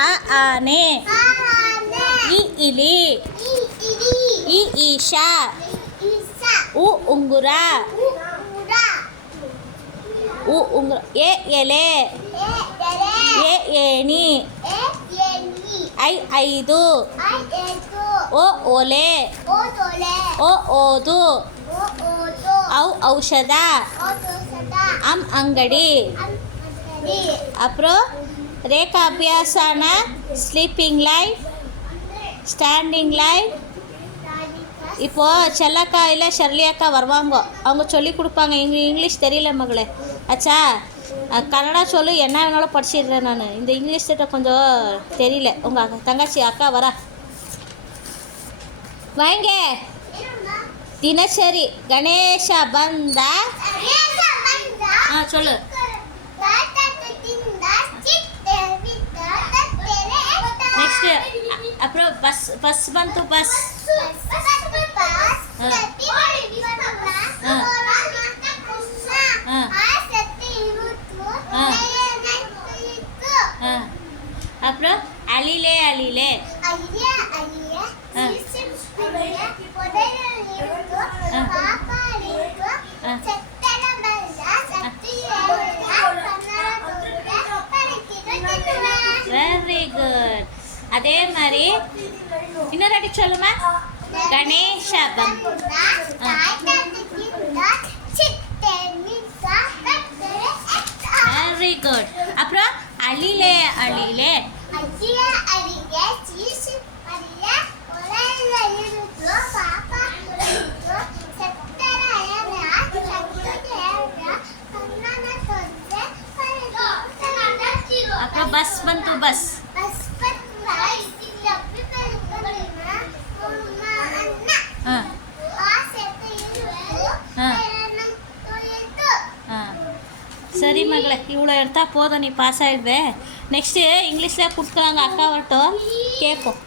ಆ ಆನೆ, ಇ ಇಲಿ, ಈ ಈಶಾ, ಉ ಉಂಗುರ, ಎ ಎಲೆ, ಎ ಏಣಿ, ಐ ಐದು, ಓ ಓಲೆ, ಓ ಓದು, ಔ ಔಷಧ, ಅಂಗಡಿ. அப்புறம் ரேகா அபியாசான ஸ்லீப்பிங் லைஃப், ஸ்டாண்டிங் லைஃப். இப்போது செல்லக்கா இல்லை ஷர்லி அக்கா வருவாங்க, அவங்க சொல்லி கொடுப்பாங்க. இங்கிலீஷ் தெரியல மகளே, ஆச்சா? கன்னடா சொல்லு, என்ன வேணாலும் படிச்சிடுறேன் நான். இந்த இங்கிலீஷ் திட்ட கொஞ்சம் தெரியல. உங்கள் தங்கச்சி அக்கா வரா, வாங்க. தினசரி கணேஷ பந்த, சொல்லு. ನೆಕ್ಸ್ಟ್ ಅப்புறம் ಬಸ್ ಬಂತು, ಬಸ್. அப்புறம் அலிலே அலிலே, வெரி குட். அதே மாதிரி இன்னொரு அடி சொல்லுமா, கணேஷ வெரி குட். அப்புறம் அலிலே அலிலே, அப்புறம் பஸ் ಬಂತು, பஸ். சரி மகளே, இவ்வளோ எடுத்தால் போதும், நீ பாஸ் ஆகிடுவே. நெக்ஸ்ட்டு இங்கிலீஷில் கொடுக்குறாங்க, அக்கா வரட்டும் கேட்போம்.